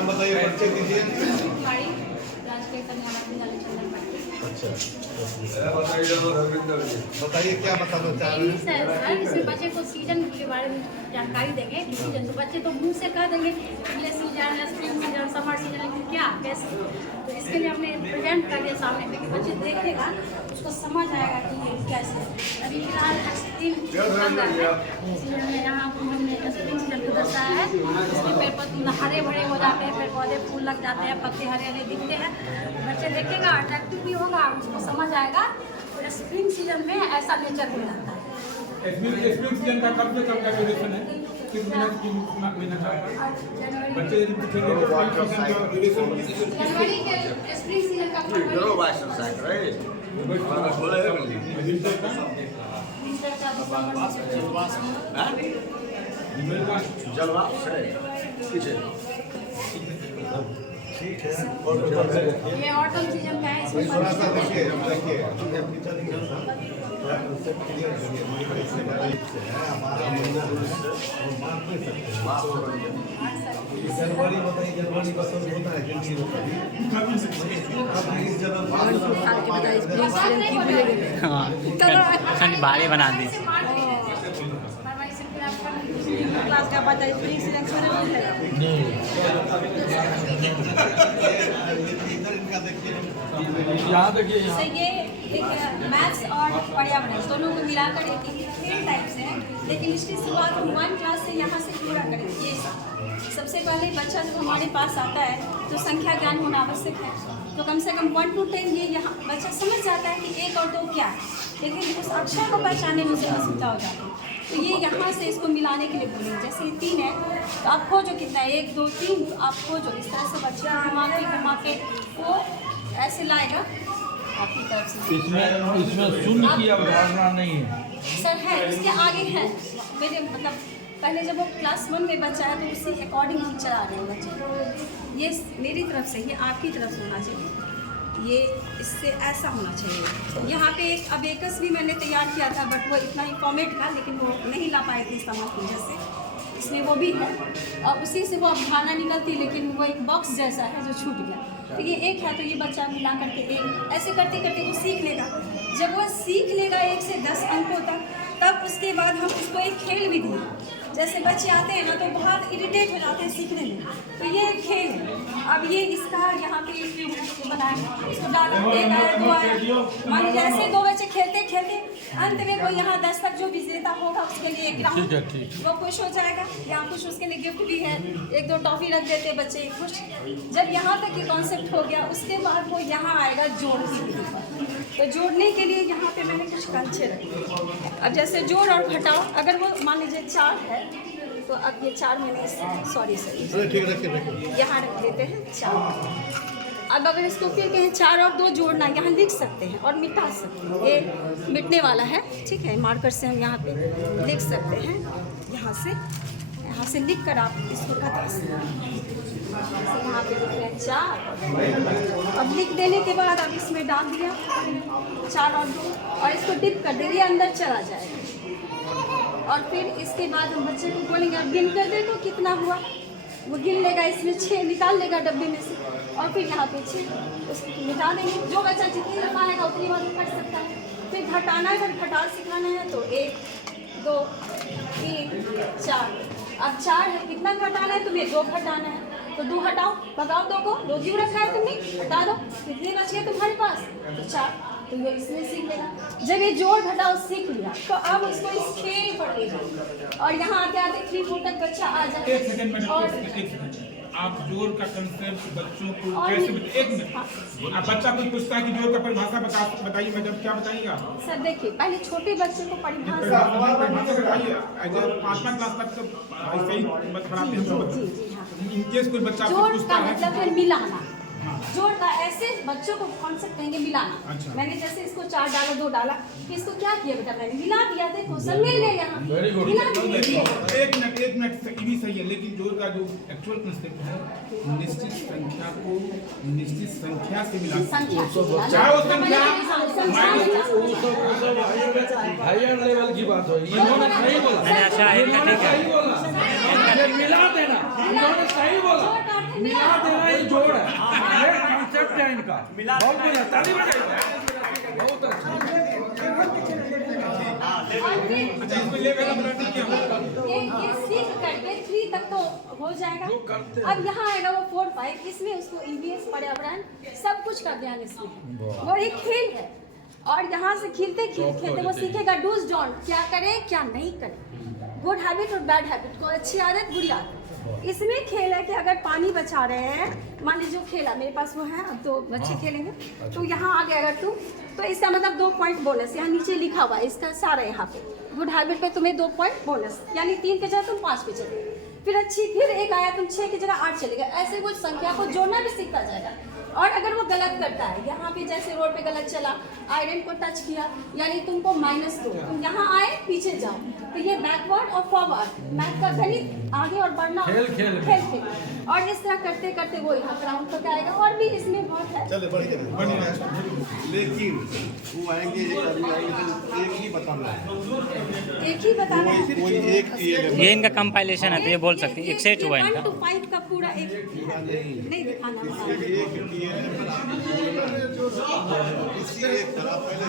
नाम बताइए, परिचय दीजिए। अच्छा, बताइए क्या बताना चाह रहे हैं? सर इसमें बच्चे को सीजन के बारे में जानकारी देंगे कि सीजन तो बच्चे तो मुंह से कह देंगे अगले season, spring season, summer season, लेकिन क्या कैसे, तो इसके लिए हमने प्रेजेंट कर दिया सामने में कि बच्चे देखेगा उसको समझ आएगा कि ये कैसे। अभी फिलहाल सीजन में यहाँ हमने स्प्रिंग सीजन को दर्शाया है। इसमें पेड़ पौधे हरे भरे हो जाते हैं, पेड़ पौधे फूल लग जाते हैं, पत्ते हरे हरे दिखते हैं, बच्चे देखेगा अट्रैक्टिव भी होगा, उसको समझ आएगा। और स्प्रिंग सीजन में ऐसा नेचर हो जाता है। स्प्रिंग सीजन का कब से कब का ड्यूरेशन है? किस महीना का? बच्चे यदि पूछेंगे तो जनवरी के स्प्रिंग सीजन का ठीक है, ये ऑटम सीजन का है। इसमें थोड़ा सा देखिए, पीछे देखिए, उससे क्लियर करिए, इससे डायरेक्ट से है, हमारा महीना है, वो माफ नहीं सकते। जनवरी बताइए, जनवरी का सब होता है, जल्दी होता है। अब इस जनवरी बारे बना दी। क्लास का बच्चा स्प्रिंग सीजन से नहीं यहाँ देखिए, तो ये एक मैथ्स और पर्यावरण दोनों को मिलाकर एक खेल टाइप से है, लेकिन इसकी शुरुआत हम 1 क्लास से यहाँ से पूरा करेंगे। ये सबसे पहले बच्चा जब हमारे पास आता है तो संख्या ज्ञान होना आवश्यक है, तो कम से कम 1 to 10 ये यहाँ बच्चा समझ जाता है कि 1 और 2 क्या है, लेकिन उस अक्षर को पहचानने में उसे असुविधा हो जाती है। तो ये यहाँ से इसको मिलाने के लिए बोलेंगे, जैसे ये 3 है तो आप खोजो कितना है, 1 2 3, आप खोजो। इस तरह से बच्चा घुमा के वो ऐसे लाएगा आपकी तरफ से। इसमें शून्य की अवधारणा नहीं है सर, है इसके आगे है मेरे, मतलब पहले जब वो क्लास 1 में बच्चा है तो उसी अकॉर्डिंग हम चला रहे हैं बच्चे। ये मेरी तरफ से, ये आपकी तरफ से होना चाहिए, ये इससे ऐसा होना चाहिए। यहाँ पे एक अबेकस भी मैंने तैयार किया था, बट वो इतना ही फॉर्मेट था, लेकिन वो नहीं ला पाए थे इस्तेमाल की वजह से। इसमें वो भी है और उसी से वो अवधारणा निकलती, लेकिन वो एक बॉक्स जैसा है जो छूट गया। तो ये एक है, तो ये बच्चा मिला करके एक ऐसे करते करते वो सीख लेगा। जब वो सीख लेगा 1 से 10 अंकों तक, तब उसके बाद हम उसको एक खेल भी दिए। जैसे बच्चे आते हैं ना तो बहुत इरिटेट हो जाते हैं सीखने में, तो ये एक खेल है। अब ये इसका यहाँ पे बनाया, इसको डाला, 1 आया 2 आया, मान लीजिए ऐसे 2 बच्चे खेलते खेलते अंत में वो यहाँ 10 तक जो विजेता होगा उसके लिए एक राउंड वो खुश हो जाएगा। यहाँ कुछ उसके लिए गिफ्ट भी है, 1 2 टॉफी रख देते बच्चे खुश। जब यहाँ तक ये कॉन्सेप्ट हो गया, उसके बाद वो यहाँ आएगा जोड़ने के लिए। तो जोड़ने के लिए यहाँ पे मैंने कुछ कंचे रखे। अब जैसे जोड़ और घटाओ, अगर वो मान लीजिए 4 है तो अब ये 4 मैंने सॉरी सर यहाँ रख देते हैं 4। अब अगर इसको फिर कहें 4 और 2 जोड़ना, यहाँ लिख सकते हैं और मिटा सकते हैं, ये मिटने वाला है, ठीक है। मार्कर से हम यहाँ पे लिख सकते हैं, यहाँ से लिख कर आप इसको बता सकते हैं। यहाँ पे लिख रहे हैं 4, अब लिख देने के बाद अब इसमें डाल दिया 4 और 2 और इसको डिप कर देंगे, अंदर चला जाएगा। और फिर इसके बाद हम बच्चे को बोलेंगे अब गिन कर देखो कितना हुआ, वो गिन लेगा, इसमें 6 निकाल लेगा डब्बे में से, और फिर यहाँ पे 6 उसको मिटा देंगे। जो बच्चा जितनी बार पाएगा उतनी बार पढ़ सकता है। फिर घटाना, अगर घटाव सिखाना है तो 1 2 3 4, अब 4 है, कितना घटाना है तुम्हें, 2 घटाना है तो 2 हटाओ, भगाओ 2 को, 2 क्यों रखा है तुमने, हटा दो, कितने बच गए तुम्हारे पास, तो 4। तो ये इसमें सीख लेगा। जब ये जोड़ घटाओ सीख लिया तो अब उसको इस खेल पर ले जाओ और यहाँ आते आते 3 4 तक बच्चा आ जाए। एक सेकंड आप जोड़ का कंसेप्ट बच्चों को कैसे 1 मिनट आप बच्चा कोई पूछता है कि जोड़ का परिभाषा बताइए, मतलब क्या बताइएगा सर? देखिए पहले छोटे बच्चे को परिभाषा बताइए, 5वां क्लास तक तो ऐसे ही पढ़ाते हैं सब। इन केस कोई बच्चा पूछता है मतलब है मिलाना, जोड़ का ऐसे बच्चों को कॉन्सेप्ट कहेंगे मिलाना। अच्छा। मैंने जैसे इसको 4 डाला 2 डाला, फिर इसको क्या किया बेटा, मैंने मिला दिया, देखो सब मिल गए यहाँ। Very good. मिला दिया। 1 मिनट ये भी सही है, लेकिन जोड़ का जो एक्चुअल कंसेप्ट है निश्चित संख्या को निश्चित संख्या से मिलाना, चाहे वो संख्या हायर लेवल की बात हो, इन्होंने सही बोला। अच्छा, मिला देना, इन्होंने सही बोला, मिला इनका, बहुत बढ़िया, ताली बजाइए, बहुत अच्छा। अच्छा, इसमें लेवल ऑफ लर्निंग क्या होगा? ये सीख करके 3 तक तो हो जाएगा। अब यहाँ आएगा वो 4, 5, इसमें उसको EVS पर्यावरण सब कुछ का ज्ञान इसमें, वो एक खेल है। और यहाँ से खेलते खेलते वो सीखेगा डूज डोंट, क्या करे क्या नहीं करे, गुड हैबिट और बैड हैबिट को, अच्छी आदत बुरी आदत। इसमें खेल है कि अगर पानी बचा रहे हैं, मान लीजिए जो खेला मेरे पास वो है, अब तो बच्चे खेलेंगे, तो यहाँ आ गया अगर 2, तो इसका मतलब 2 पॉइंट बोनस, यहाँ नीचे लिखा हुआ है इसका सारा, यहाँ पे गुड हैबिट पे तुम्हें 2 पॉइंट बोनस, यानी 3 के जगह तुम 5 पे चले, फिर फिर एक आया तुम 6 की जगह 8 चले गए, ऐसे कुछ संख्या को जोड़ना भी सीखता जाएगा। और अगर वो गलत करता है, यहाँ पे जैसे रोड पे गलत चला, आयरन को टच किया, यानी तुमको -2, तुम यहाँ आए पीछे जाओ, तो ये बैकवर्ड और फॉरवर्ड, मैथ का गणित आगे और बढ़ना खेल। और इस तरह करते करते वो यहाँ ग्राउंड तक आएगा। और भी इसमें बहुत है। चलो बढ़िया, लेकिन वो आएंगे एक ही बताना है, एक ही बताना है, कोई एक ये इनका कंपाइलेशन है, तो ये बोल सकते हैं, एक सेट हुआ इनका। 1 to 5 का पूरा एक नहीं दिखाना होगा। एक तरह पहले